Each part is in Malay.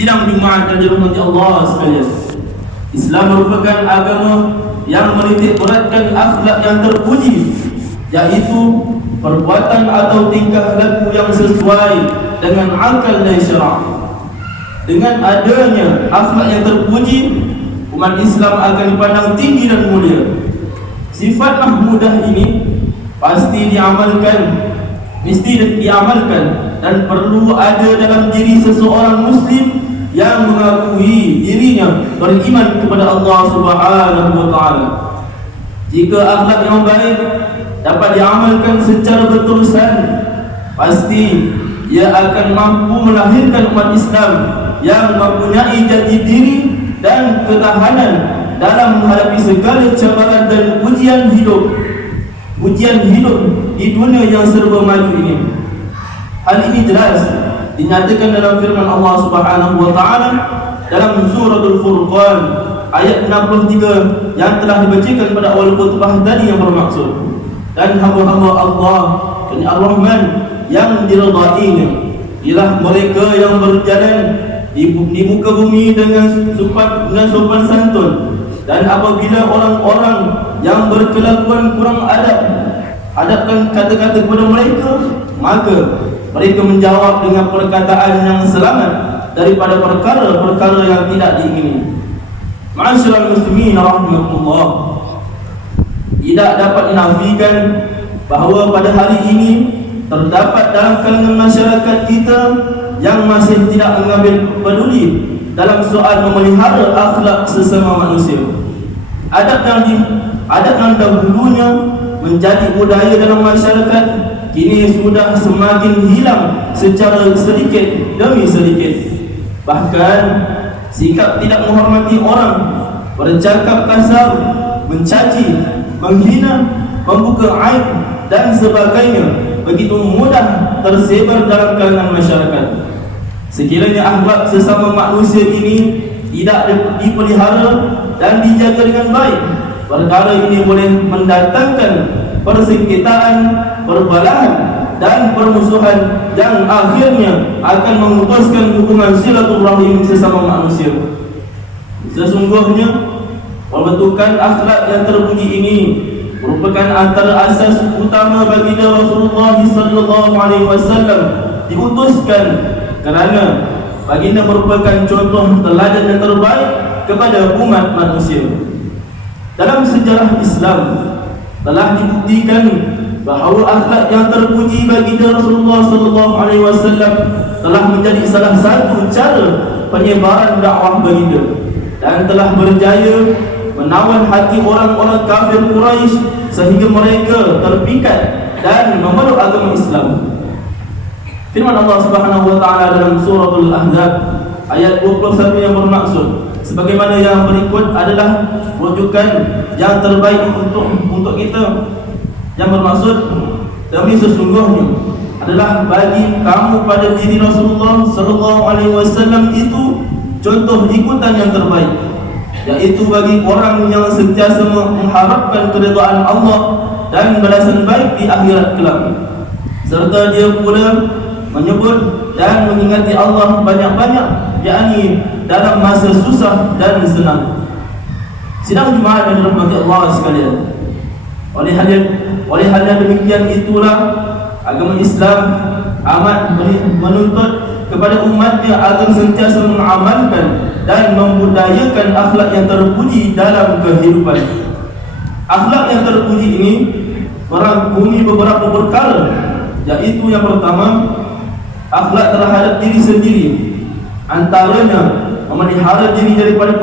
Sidang Jumaat dan dirahmati Allah sekalian, Islam merupakan agama yang menitik beratkan akhlak yang terpuji, yaitu perbuatan atau tingkah laku yang sesuai dengan akal dan syarak. Dengan adanya akhlak yang terpuji, umat Islam akan dipandang tinggi dan mulia. Sifat mahmudah ini mesti diamalkan dan perlu ada dalam diri seseorang Muslim yang mengakui dirinya beriman kepada Allah Subhanahu wa Ta'ala. Jika akhlak yang baik dapat diamalkan secara berterusan, pasti ia akan mampu melahirkan umat Islam yang mempunyai jati diri dan ketahanan dalam menghadapi segala cabaran dan ujian hidup di dunia yang serba maju ini. Hal ini jelas dinyatakan dalam firman Allah Subhanahu wa Ta'ala dalam suratul Furqan ayat 63 yang telah dibacakan pada awal khutbah tadi, yang bermaksud, dan hamba-hamba Allah dan Ar-Rahman yang diridainya ialah mereka yang berjalan di muka bumi dengan sopan santun, dan apabila orang-orang yang berkelakuan kurang hadapkan kata-kata kepada mereka, maka mereka menjawab dengan perkataan yang selamat daripada perkara-perkara yang tidak diingini. Ma'asyiral muslimin rahimakumullah, tidak dapat dinafikan bahawa pada hari ini terdapat dalam kalangan masyarakat kita yang masih tidak mengambil peduli dalam soal memelihara akhlak sesama manusia. Adab yang dahulunya menjadi budaya dalam masyarakat, kini sudah semakin hilang secara sedikit demi sedikit. Bahkan sikap tidak menghormati orang, bercakap kasar, mencaci, menghina, membuka aib dan sebagainya begitu mudah tersebar dalam kalangan masyarakat. Sekiranya akhlak sesama manusia ini tidak dipelihara dan dijaga dengan baik, perkara ini boleh mendatangkan persengketaan, perbalahan dan permusuhan yang akhirnya akan memutuskan hubungan silaturahim sesama manusia. Sesungguhnya pembentukan akhlak yang terpuji ini merupakan antara asas utama baginda Rasulullah sallallahu alaihi wasallam diutuskan, kerana baginda merupakan contoh teladan yang terbaik kepada umat manusia. Dalam sejarah Islam telah dibuktikan bahawa akhlak yang terpuji baginda Rasulullah sallallahu alaihi wasallam telah menjadi salah satu cara penyebaran dakwah baginda dan telah berjaya menawan hati orang-orang kafir Quraisy sehingga mereka terpikat dan memeluk agama Islam. Firman Allah Subhanahu wa Ta'ala dalam suratul Ahzab ayat 21 yang bermaksud, sebagaimana yang berikut adalah rujukan yang terbaik untuk kita, yang bermaksud, demi sesungguhnya adalah bagi kamu pada diri Rasulullah sallallahu alaihi wasallam itu contoh ikutan yang terbaik, yaitu bagi orang yang sentiasa mengharapkan keridhaan Allah dan balasan baik di akhirat kelak, serta dia pula menyebut dan mengingati Allah banyak-banyak, yakni dalam masa susah dan senang. Sidang Jumaat dan dirahmati Allah sekalian, oleh hal yang demikian itulah agama Islam amat menuntut kepada umatnya agar sentiasa mengamalkan dan membudayakan akhlak yang terpuji dalam kehidupan. Akhlak yang terpuji ini merangkumi beberapa perkara, yaitu yang pertama, akhlak terhadap diri sendiri, antaranya memelihara diri daripada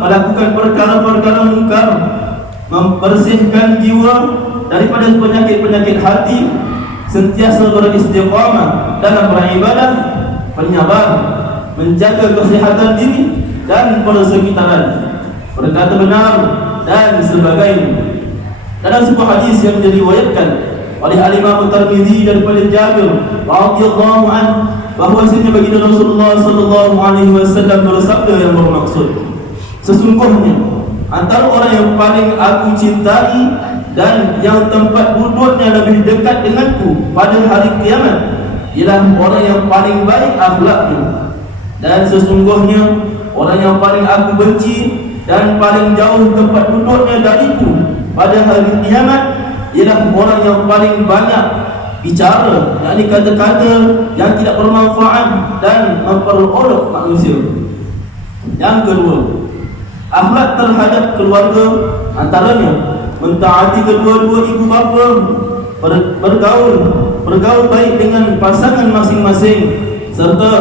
melakukan perkara-perkara mungkar, membersihkan jiwa daripada penyakit-penyakit hati, sentiasa beristiqamah dalam beribadah, penyabar, menjaga kesihatan diri dan persekitaran, berkata benar dan sebagainya. Dalam sebuah hadis yang diriwayatkan oleh Al-Imam Tirmizi daripada Jabir radhiyallahu anhu, bahwasanya baginda Rasulullah sallallahu alaihi wasallam bersabda yang bermaksud, sesungguhnya antara orang yang paling aku cintai dan yang tempat duduknya lebih dekat denganku pada hari kiamat ialah orang yang paling baik akhlaknya. Dan sesungguhnya orang yang paling aku benci dan paling jauh tempat duduknya dariku pada hari kiamat ialah orang yang paling banyak bicara, yakni kata-kata yang tidak bermanfaat dan memperolok manusia. Yang kedua, akhlak terhadap keluarga, antaranya mentaati kedua-dua ibu bapa, bergaul baik dengan pasangan masing-masing, serta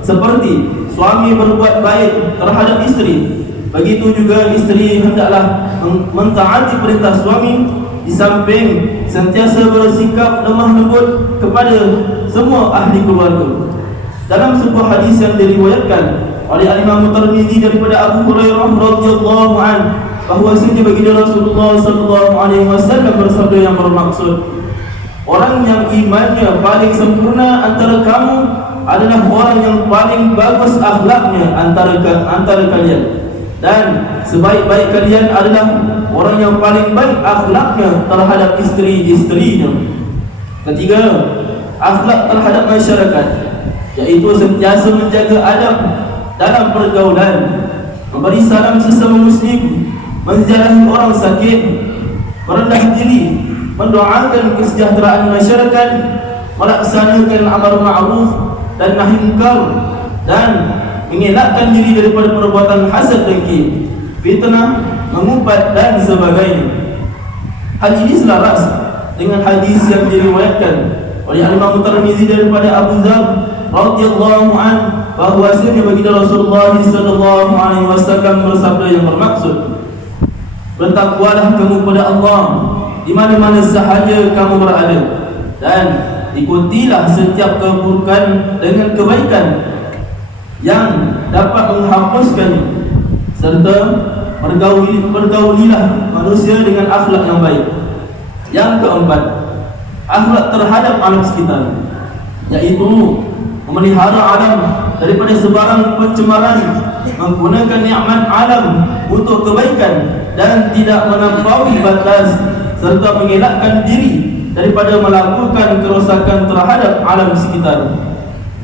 seperti suami berbuat baik terhadap isteri, begitu juga isteri hendaklah mentaati perintah suami, di samping sentiasa bersikap lemah lembut kepada semua ahli keluarga. Dalam sebuah hadis yang diriwayatkan oleh Imam Tirmizi daripada Abu Hurairah radhiyallahu anhu, bahwasanya baginda Rasulullah sallallahu alaihi wasallam bersabda yang bermaksud, orang yang imannya paling sempurna antara kamu adalah orang yang paling bagus akhlaknya antara kalian, dan sebaik-baik kalian adalah orang yang paling baik akhlaknya terhadap isteri-isterinya. Ketiga, akhlak terhadap masyarakat, yaitu sentiasa menjaga adab dalam pergaulan, memberi salam sesama muslim, menziarahi orang sakit, merendah diri, mendoakan kesejahteraan masyarakat, melaksanakan amar ma'ruf dan nahi munkar, dan mengelakkan diri daripada perbuatan hasad dengki, fitnah, mengumpat dan sebagainya. Hal ini selaras dengan hadis yang diriwayatkan oleh Imam Tirmizi daripada Abu Dzar radhiyallahu anhu, bahwasanya baginda Rasulullah sallallahu alaihi wasallam bersabda yang bermaksud, bertakwalah kamu kepada Allah di mana-mana sahaja kamu berada, dan ikutilah setiap keburukan dengan kebaikan yang dapat menghapuskannya, serta bergaulilah manusia dengan akhlak yang baik. Yang keempat, akhlak terhadap alam sekitar, yaitu memelihara alam daripada sebarang pencemaran, menggunakan nikmat alam untuk kebaikan dan tidak melampaui batas, serta mengelakkan diri daripada melakukan kerosakan terhadap alam sekitar.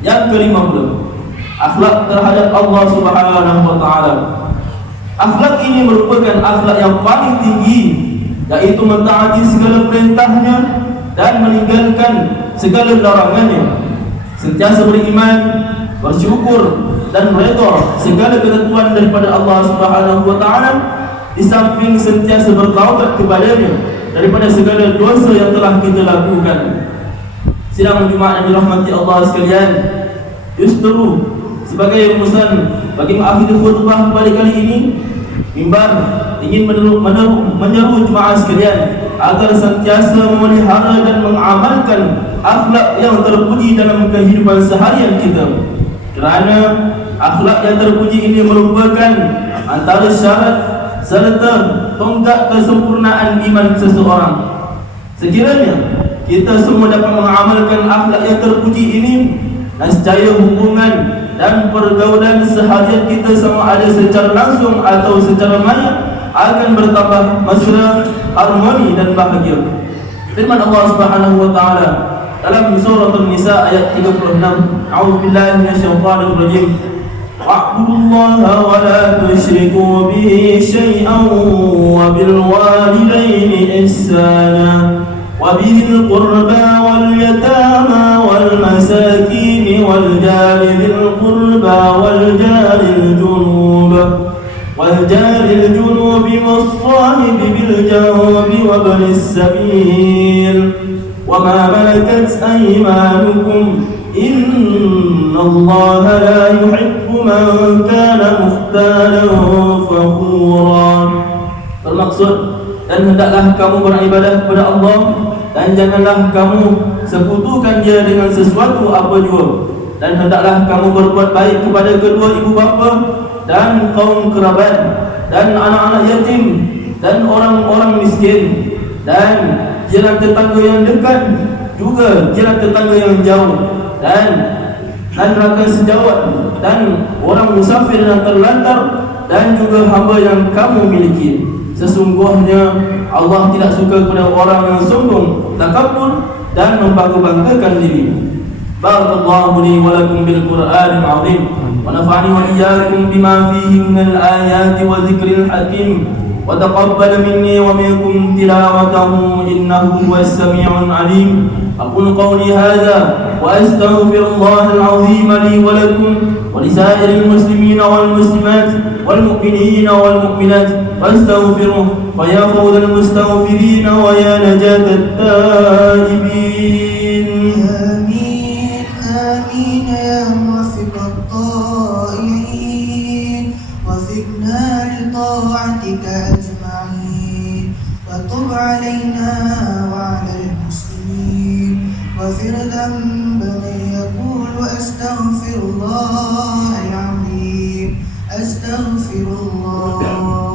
Yang kelima pula, akhlak terhadap Allah Subhanahu wa taala. Akhlak ini merupakan akhlak yang paling tinggi, yaitu mentaati segala perintahnya dan meninggalkan segala larangannya, sentiasa beriman, bersyukur dan redha segala ketentuan daripada Allah Subhanahu wa taala, di samping sentiasa bertaubat kepadanya daripada segala dosa yang telah kita lakukan. Sidang Jumaat yang dirahmati Allah sekalian, justru sebagai rumusan bagi mengakhiri khutbah pada kali ini, mimbar ingin menyeru jemaah sekalian agar sentiasa memelihara dan mengamalkan akhlak yang terpuji dalam kehidupan seharian kita, kerana akhlak yang terpuji ini merupakan antara syarat serta tonggak kesempurnaan iman seseorang. Sekiranya kita semua dapat mengamalkan akhlak yang terpuji ini, nescaya hubungan dan pergaulan seharian kita sama ada secara langsung atau secara maya akan bertambah mesra, harmoni dan bahagia. Firman Allah Subhanahu wa taala dalam surah An-Nisa ayat 36, A'udzubillahi minasyaitonir rajim. Wa'budullaha wa la tusyriku bihi syai'an wa bil walidaini ihsana wa bil qurba wal yatama wal masakin wal jari dzil qurba wal jaril junub was sahibi bil janbi wa ibnis sabil wa ma malakat aymanukum innallaha la yuhibbu man kana mukhtalan fakhura. Bermaksud, dan hendaklah kamu beribadah kepada Allah, dan janganlah kamu sekutukan Dia dengan sesuatu apa jua, dan hendaklah kamu berbuat baik kepada kedua ibu bapa dan kaum kerabat dan anak-anak yatim dan orang-orang miskin dan jiran tetangga yang dekat, juga jiran tetangga yang jauh, dan rakan sejawat dan orang musafir yang terlantar, dan juga hamba yang kamu miliki. Sesungguhnya Allah tidak suka kepada orang yang sombong, takabur dan membangga-banggakan diri. Barakallahu li wa lakum bil Qur'anil azim. ونفعني وإياكم بما فيه من الآيات وذكر الحكيم، وتقبل مني ومنكم تلاوته إنه هو السميع العليم. أقول قولي هذا وأستغفر الله العظيم لي ولكم ولسائر المسلمين والمسلمات والمؤمنين والمؤمنات فاستغفروه، فيا فوز المستغفرين ويا نجاة التائبين. آمين آمين يا موفق الطائعين، وفقنا لطاعتك أجمعين، وتب علينا وعلى المسلمين، واغفر ذنب من يقول أستغفر الله العظيم، أستغفر الله.